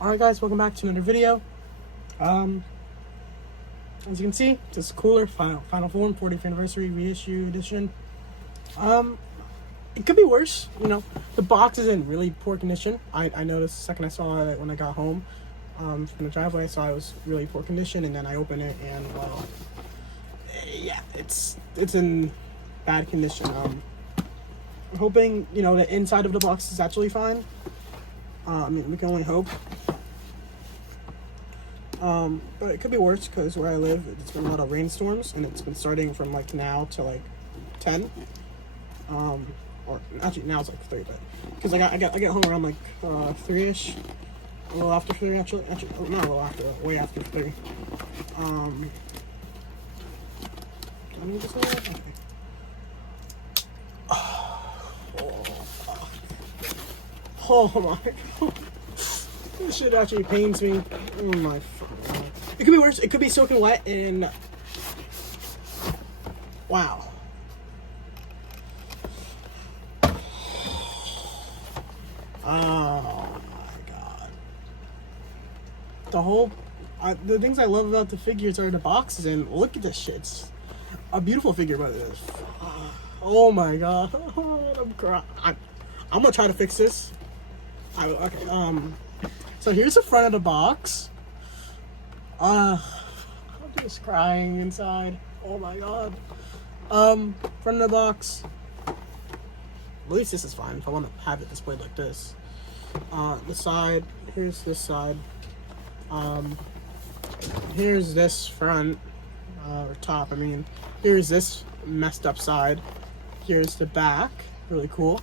Alright guys, welcome back to another video. As you can see, this is cooler, Final Form 40th Anniversary Reissue Edition. It could be worse, you know. The box is in really poor condition. I noticed the second I saw it when I got home from the driveway. I saw it was really poor condition, and then I opened it and, well, yeah, it's in bad condition. I'm hoping, you know, the inside of the box is actually fine. I mean, we can only hope. But it could be worse because where I live, it's been a lot of rainstorms, and it's been starting from like now to like 10. Or actually now it's like 3, but because I get home around like 3ish, a little after 3 actually not a little after, way after 3. Do I need to say that? Okay. Oh my god. This shit actually pains me. Oh my fucking god. It could be worse. It could be soaking wet and... Wow. Oh my god. The things I love about the figures are the boxes, and look at this shit. It's a beautiful figure, but it is... Oh my god. I'm crying. I'm gonna try to fix this. Okay, so here's the front of the box. I'm just crying inside. Oh my god. Front of the box. At least this is fine if I want to have it displayed like this. The side, here's this side. Here's this front, or top, I mean. Here's this messed up side. Here's the back, really cool.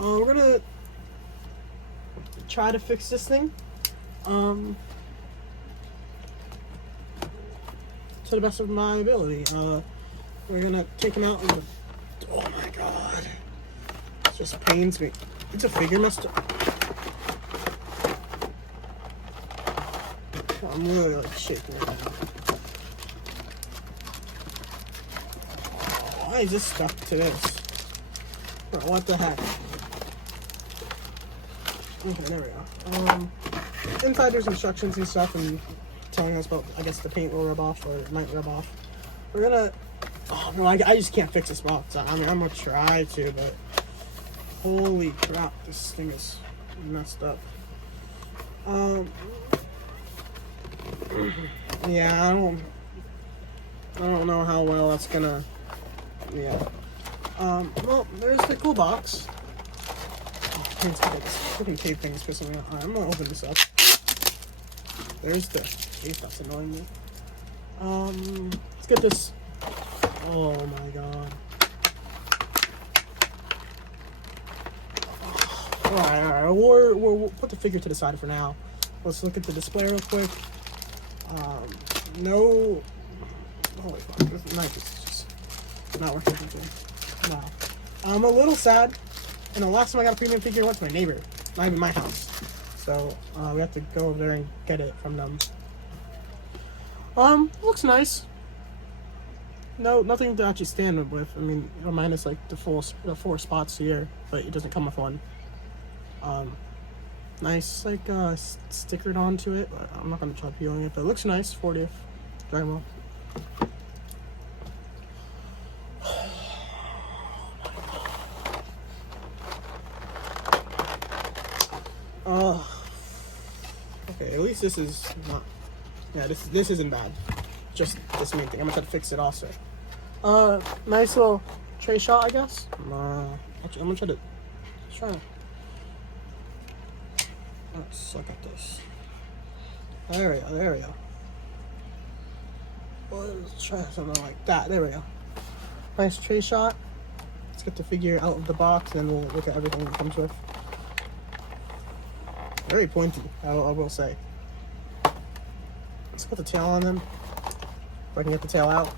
We're gonna try to fix this thing. To the best of my ability. We're gonna take him out and... Oh my god. It just pains me. It's a figure messed up. I'm really like shaking right now. Why is this stuck to this? Bro, what the heck? Okay, there we go. Inside there's instructions and stuff and telling us about, I guess, the paint will rub off or it might rub off. We're gonna... Oh no, I just can't fix this box. I mean, I'm gonna try to, but... Holy crap, this thing is messed up. Yeah, I don't know how well that's gonna... Yeah. Well, there's the cool box. This freaking tape thing is pissing me off. Alright, I'm gonna open this up. There's the tape that's annoying me. Let's get this. Oh my god. Alright, we'll put the figure to the side for now. Let's look at the display real quick. No. Holy fuck, this knife is just not working. No. I'm a little sad. And the last time I got a premium figure went to my neighbor, not even my house. So, we have to go over there and get it from them. Looks nice. No, nothing to actually stand up with. I mean, minus like the 4 spots here, but it doesn't come with one. Nice, like, stickered onto it. I'm not gonna try peeling it, but it looks nice. 40th Dragon Ball. Okay, at least this is not... Yeah, this isn't bad. Just this main thing. I'm gonna try to fix it also. Nice little tray shot, I guess. Actually, I'm gonna try to... Let's look at this. There we go. Let's try something like that. There we go. Nice tray shot. Let's get the figure out of the box, and we'll look at everything it comes with. Very pointy, I will say. Let's put the tail on them. If I can get the tail out.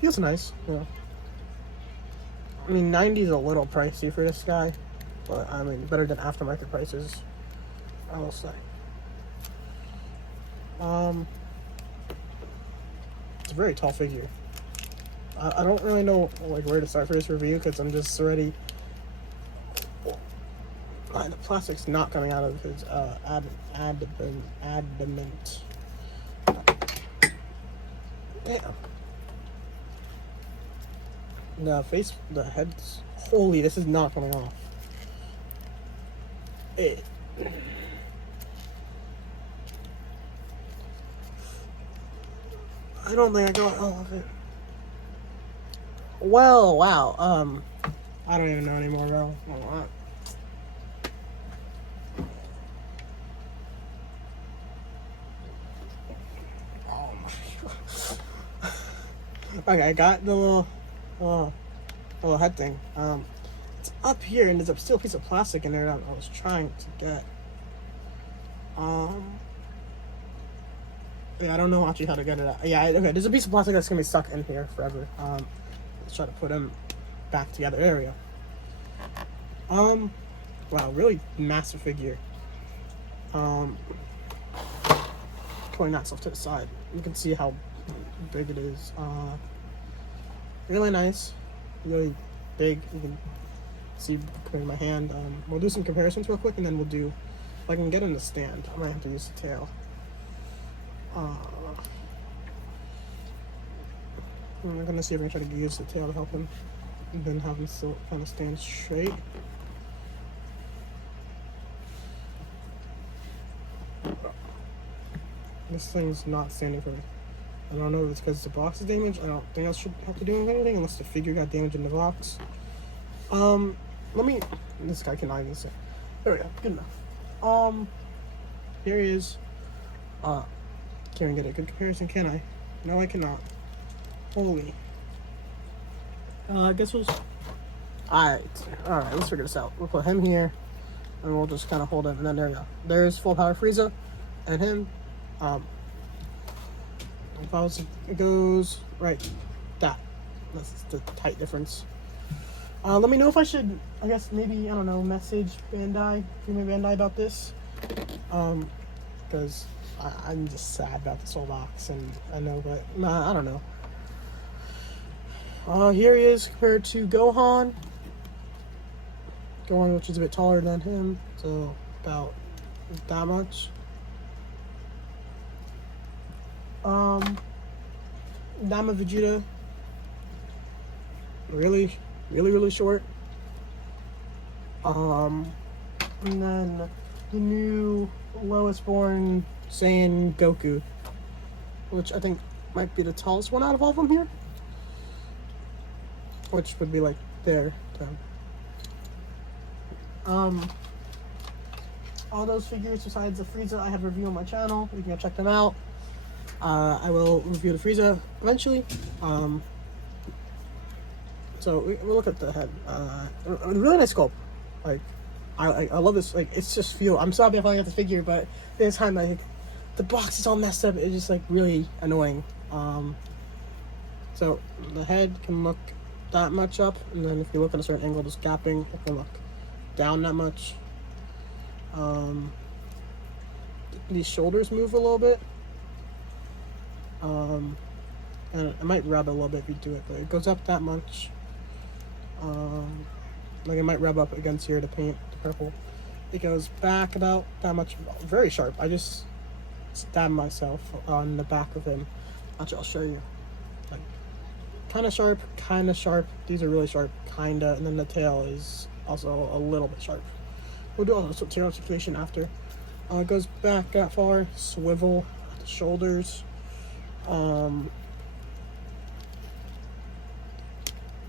Feels nice, yeah. I mean, 90 is a little pricey for this guy, but I mean, better than aftermarket prices, I will say. It's a very tall figure. I don't really know like where to start for this review because I'm just already The plastic's not coming out of his adamant. Damn. The head's, holy, this is not coming off. I don't think I got all of it. Well, wow, I don't even know anymore, bro. Oh my god. Okay, I got the little head thing. It's up here, and there's still a piece of plastic in there that I was trying to get. Yeah, I don't know actually how to get it out. Yeah, okay, there's a piece of plastic that's gonna be stuck in here forever. Let's try to put them back together. There we go. Wow, really massive figure. Pulling that stuff to the side, you can see how big it is. Really nice, really big. You can see between my hand. We'll do some comparisons real quick, and then we'll do, if I can get in the stand, I might have to use the tail. I'm gonna see if I can try to use the tail to help him, and then have him still kind of stand straight. This thing's not standing for me. I don't know if it's because the box is damaged. I don't think I should have to do anything unless the figure got damaged in the box. This guy cannot even say. There we go, good enough. Here he is. Can't even get a good comparison, can I? No, I cannot. Holy. I guess we'll just... Alright, let's figure this out. We'll put him here, and we'll just kind of hold him, and then there we go. There's full power Frieza, and him. It goes right. That's the tight difference. Let me know if I should, I guess maybe, I don't know, message Bandai about this. Because I'm just sad about this whole box, and I know, but nah, I don't know. Here he is compared to Gohan, which is a bit taller than him, so about that much. Dama Vegeta, really short. And then the new lowest born Saiyan Goku, which I think might be the tallest one out of all of them here, which would be like there. All those figures besides the Frieza I have reviewed on my channel. You can go check them out. I will review the Frieza eventually. So we'll look at the head. Really nice sculpt. Like, I love this. Like, it's just feel. I'm sorry if I got the figure, but this time, like, the box is all messed up. It's just like really annoying. So the head can look that much up, and then if you look at a certain angle, this gapping, it can look down that much. These shoulders move a little bit. And it might rub a little bit if you do it, but it goes up that much. Like it might rub up against here to paint the purple. It goes back about that much. Very sharp. I just stabbed myself on the back of him. Actually, I'll show you. Like, kind of sharp. These are really sharp, kinda. And then the tail is also a little bit sharp. We'll do all the tail articulation after. It goes back that far. Swivel at the shoulders. Oh,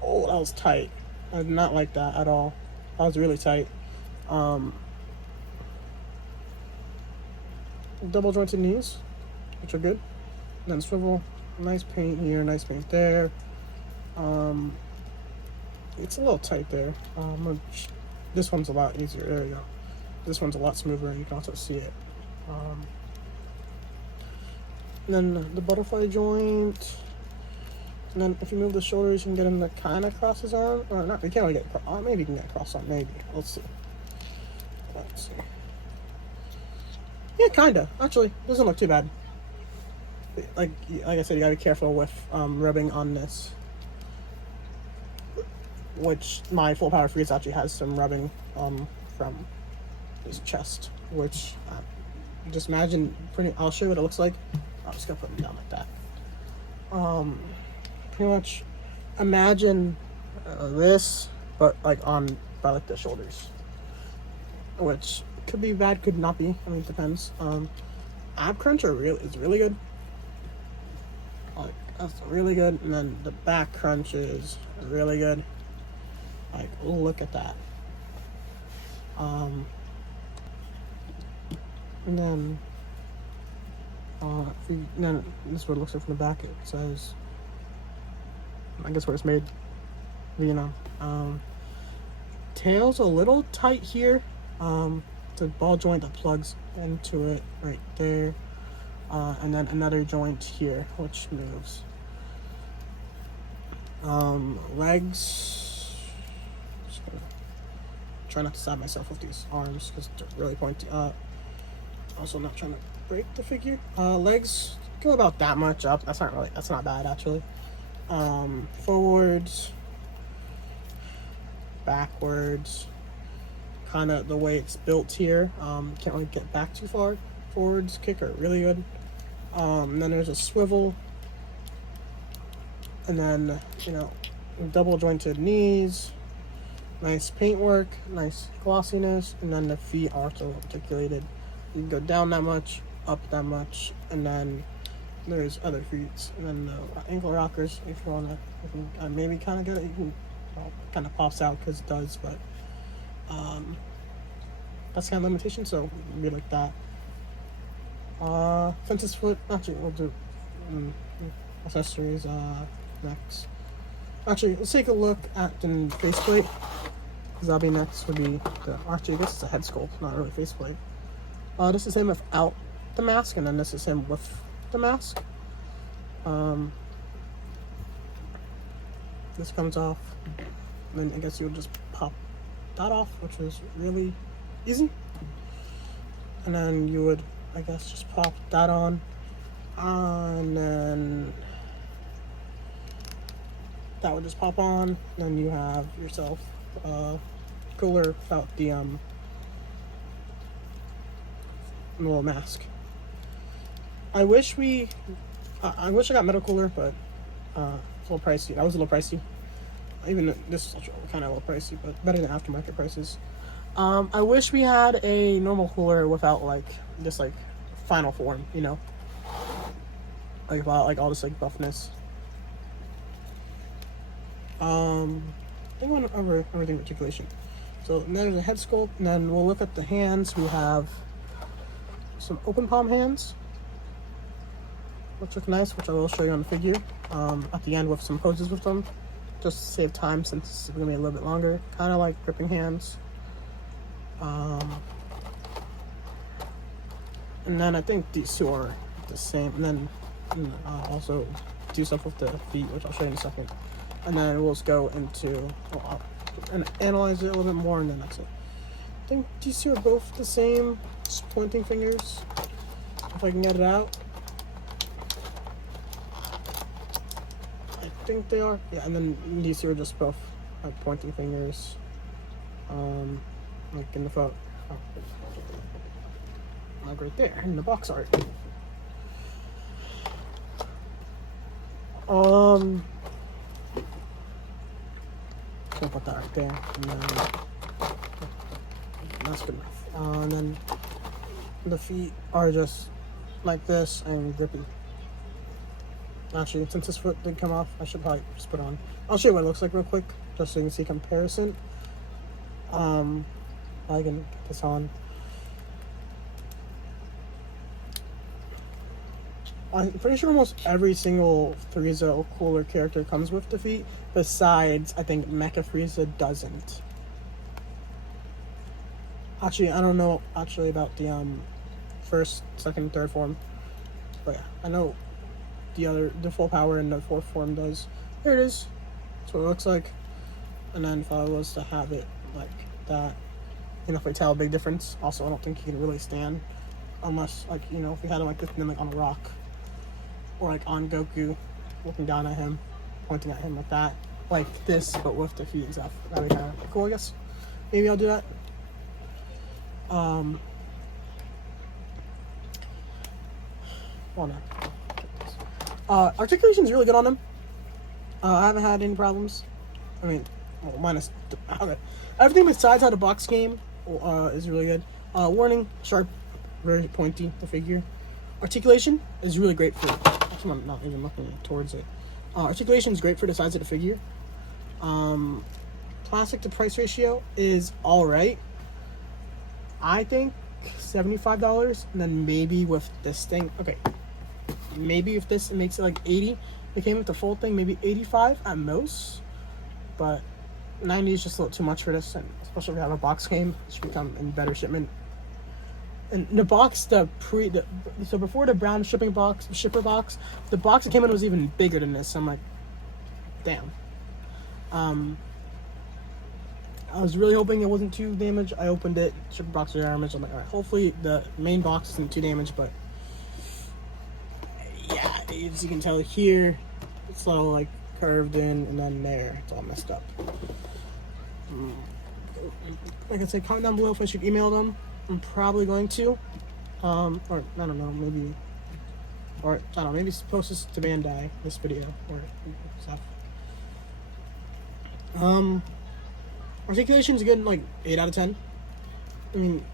that was tight. I did not like that at all. That was really tight. Double jointed knees, which are good. And then swivel. Nice paint here, nice paint there. It's a little tight there. This one's a lot easier. There we go. This one's a lot smoother, and you can also see it. And then the butterfly joint. And then if you move the shoulders, you can get him to kind of cross his arm. Or not, you can't really get across. Maybe you can get across arm, maybe. Let's see. Yeah, kind of. Actually, doesn't look too bad. Like I said, you gotta be careful with rubbing on this. Which my full power Frieza actually has some rubbing from his chest, which just imagine putting. I'll show you what it looks like. I'm just gonna put him down like that. Pretty much imagine this, but like on by like the shoulders, which could be bad, could not be. I mean, it depends. Ab crunch is really good. Like that's really good, and then the back crunch is really good. Like look at that. And then then this is what it looks like from the back. It says, I guess where it's made, Vietnam. Tail's a little tight here. It's a ball joint that plugs into it right there. And then another joint here, which moves. Legs. Just gonna try not to stab myself with these arms because they're really pointy. Also not trying to break the figure. Legs go about that much up. That's not bad actually. Forwards, backwards, kind of the way it's built here. Can't really get back too far. Forwards, kick are really good. And then there's a swivel, and then double jointed knees, nice paintwork, nice glossiness, and then the feet are also articulated. You can go down that much, up that much, and then there's other feet, and then the ankle rockers. If you wanna, maybe kind of get it, you can. Kind of pops out because it does, but that's kind of limitation. So be like that. Fences foot. Actually, we'll do accessories next. Actually, let's take a look at the faceplate. Because that'll be next. Would be the actually, I guess it's a head sculpt, not really faceplate. This is him without the mask, and then this is him with the mask. This comes off, and then I guess you'll just pop that off, which is really easy. And then you would, I guess, just pop that on, and then that would just pop on. Then you have yourself a cooler without the little mask. I wish I got metal cooler, but it's a little pricey. That was a little pricey. Even this is kind of a little pricey, but better than aftermarket prices. I wish we had a normal cooler without like this like final form, like about like all this like buffness. I think we went over everything articulation. So then there's a head sculpt, and then we'll look at the hands. We have some open palm hands, which look nice, which I will show you on the figure at the end with some poses with them, just to save time since it's going to be a little bit longer. Kind of like gripping hands. And then I think these two are the same. And then also do stuff with the feet, which I'll show you in a second. And then we'll just go into and analyze it a little bit more, and then that's it. I think these two are both the same, just pointing fingers. If I can get it out. I think they are. Yeah, and then these two are just both like pointing fingers. Like in the photo. Like right there in the box art. I'll put that right there, and then that's good enough. And then the feet are just like this and grippy. Actually, since this foot did come off, I should probably just put on. I'll show you what it looks like real quick, just so you can see comparison. I can get this on. I'm pretty sure almost every single Frieza cooler character comes with the feet, besides, I think, Mecha Frieza doesn't. Actually, I don't know actually about the first, second, third form, but yeah, I know the full power and the fourth form does. Here it is. That's what it looks like. And then if I was to have it like that, if I tell a big difference. Also, I don't think he can really stand unless, like, if we had him like this, then like on a rock, or like on Goku, looking down at him, pointing at him like that, like this, but with the feet and stuff. That'd be kind of cool, I guess. Maybe I'll do that. Oh no. Articulation is really good on them. I haven't had any problems. I mean, well, minus everything besides how the box came is really good. Warning, sharp, very pointy, the figure. Articulation is really great for, actually I'm not even looking towards it. Articulation is great for the size of the figure. Plastic to price ratio is alright. I think $75, and then maybe with this thing, okay, maybe if this, it makes it like 80. It came with the full thing, maybe 85 at most, but 90 is just a little too much for this, and especially if we have a box game, it should become in better shipment. And the box, so before the brown shipper box, the box it came in was even bigger than this. So I'm like, damn. I was really hoping it wasn't too damaged. I opened it, shipper box was damaged. I'm like, all right, hopefully the main box isn't too damaged, but yeah, as you can tell here, it's all like curved in, and then there, it's all messed up. Like I said, comment down below if I should email them. I'm probably going to, or I don't know, maybe, or I don't know, maybe post this to Bandai, this video, or stuff. Articulation's good, like 8 out of 10. I mean,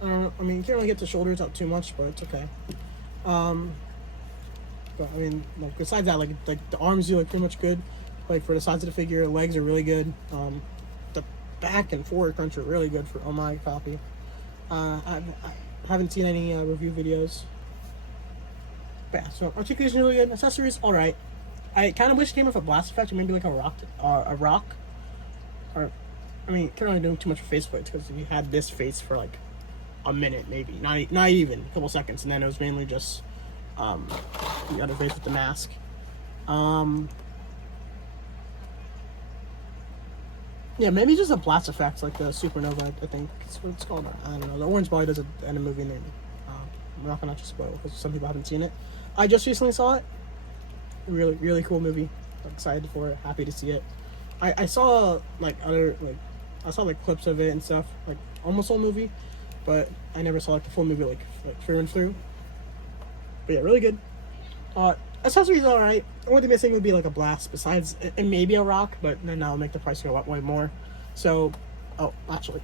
I don't know, I mean, you can't really get the shoulders up too much, but it's okay. But I mean, like besides that, like the arms do look pretty much good. Like for the size of the figure, legs are really good. The back and forward crunch are really good for on my copy. I haven't seen any review videos. But yeah, so articulation is really good. Accessories, all right. I kind of wish it came with a blast effect, or maybe like a rock, or I mean, can't really do too much for faceplates because we had this face for like a minute, maybe not even a couple seconds, and then it was mainly just the other face with the mask. Yeah, maybe just a blast effect like the supernova. I think it's what it's called. I don't know. The orange body does it in a movie name. I'm not gonna just spoil because some people haven't seen it. I just recently saw it. Really, really cool movie. I'm excited for it. Happy to see it. I saw like I saw like clips of it and stuff, like almost whole movie, but I never saw like the full movie like through and through. But yeah, really good. Accessories alright. Only thing missing would be like a blast, besides and maybe a rock, but then that'll make the price go up way more. So, oh, actually,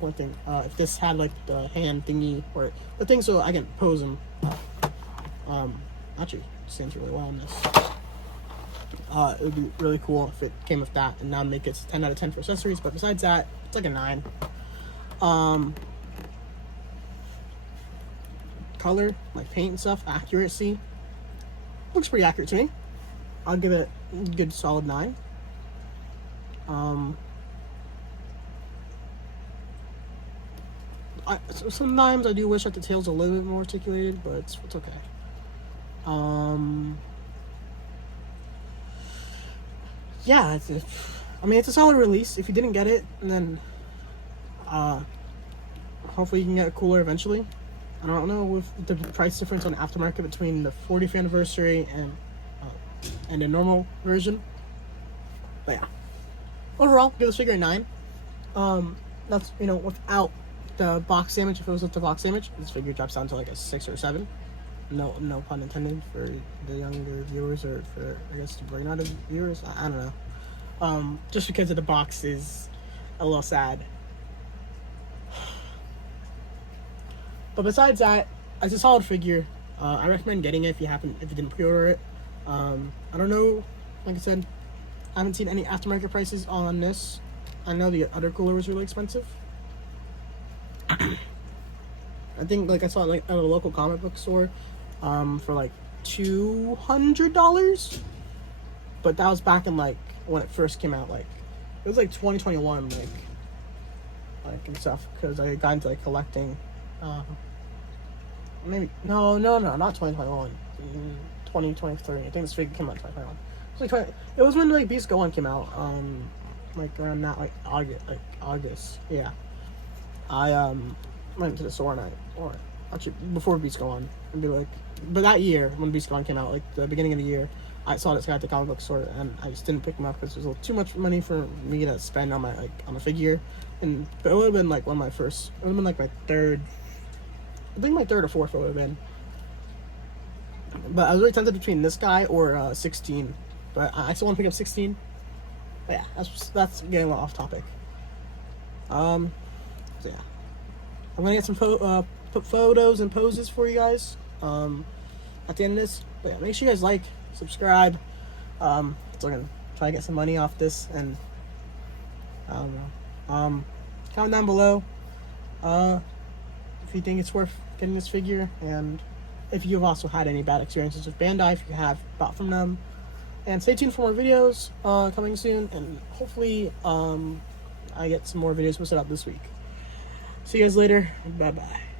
one thing. If this had like the hand thingy or the thing, so I can pose them. Actually, seems really well on this. It would be really cool if it came with that, and now make it 10 out of 10 for accessories. But besides that, it's like a 9. Color, like paint and stuff, accuracy, looks pretty accurate to me. I'll give it a good solid 9. Sometimes I do wish that the tail's a little bit more articulated, but it's okay. Yeah, I mean, it's a solid release. If you didn't get it, and then hopefully you can get a cooler eventually. I don't know with the price difference on aftermarket between the 40th anniversary and the normal version. But yeah, overall, give this figure a 9. That's, you know, without the box damage. If it was with the box damage, this figure drops down to like a 6 or 7. No pun intended for the younger viewers, or for, I guess, the brain-out viewers. I don't know. Just because of the box is a little sad. But besides that, it's a solid figure. I recommend getting it if you didn't pre-order it. I don't know, like I said, I haven't seen any aftermarket prices on this. I know the other cooler was really expensive. I think like I saw it like at a local comic book store for like $200, but that was back in like when it first came out. Like it was like 2021, like and stuff, because I got into like collecting. Maybe no, not 2021. 2023. I think this figure came out in 2021. It was when like Beast Go On came out. Like around that, like August. Yeah. I went to the store or actually before Beast Go On, and be like, but that year when Beast Go On came out, like the beginning of the year, I saw this guy at the comic book store, and I just didn't pick him up because it was a little too much money for me to spend on my on a figure, and it would have been like one of my first. It would have been like my third. I think my third or fourth it would have been. But I was really tempted between this guy or 16, but I still want to pick up 16. But yeah, that's getting a little off topic. So yeah, I'm gonna get some photos and poses for you guys at the end of this. But yeah, make sure you guys like, subscribe. So we're gonna try to get some money off this, and I don't know. Comment down below if you think it's worth getting this figure, and if you've also had any bad experiences with Bandai, if you have bought from them. And stay tuned for more videos coming soon, and hopefully I get some more videos posted up this week. See you guys later. Bye bye.